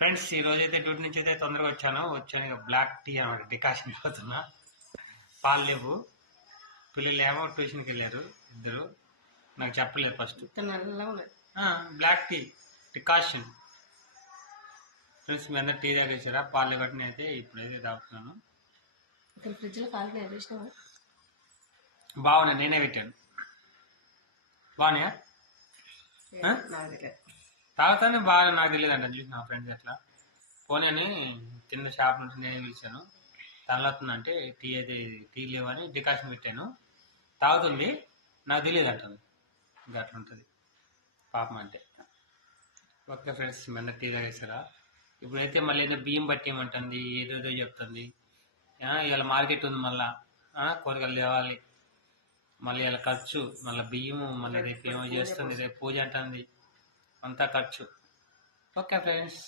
Friends ఈ రోజు అయితే డ్యూటీ నుంచి అయితే తొందరగా వచ్చాను ఇక బ్లాక్ టీ అనమాట డికాషన్ పోతున్నా. పాలు లేవు, పిల్లలు ఏమో ట్యూషన్కి వెళ్ళారు ఇద్దరు, నాకు చెప్పలేదు first. Black tea decoction friends, మీ అందరు టీ తాగేసారా? పాలు కట్టిన అయితే ఇప్పుడైతే తాగుతున్నాను. బాగున్నాయి, నేనే పెట్టాను. బాగున్నాయా? తాగుతానే బాగా, నాకు తెలియదు అంట చూసి నా ఫ్రెండ్స్ ఎట్లా పోనీ అని కింద షాప్ నుంచి నేనే పిలిచాను. తనలవుతుంది అంటే టీ అయితే టీ లేవని డికాషన్ పెట్టాను, తాగుతుంది, నాకు తెలియదు అంటుంది. ఇంకా అట్లా ఉంటుంది పాపం అంటే. ఓకే ఫ్రెండ్స్, మీ అందరు టీ తాగేసారా? ఇప్పుడైతే మళ్ళీ ఏదో బియ్యం పట్టేయమంటుంది, ఏదేదో చెప్తుంది. ఇవాళ మార్కెట్ ఉంది, మళ్ళా కూరగాయలు తేవాలి, మళ్ళీ ఇలా ఖర్చు, మళ్ళీ బియ్యము, మళ్ళీ రేపు ఏమో చేస్తుంది, రేపు పూజ అంటుంది, అంతా ఖర్చు. Okay friends.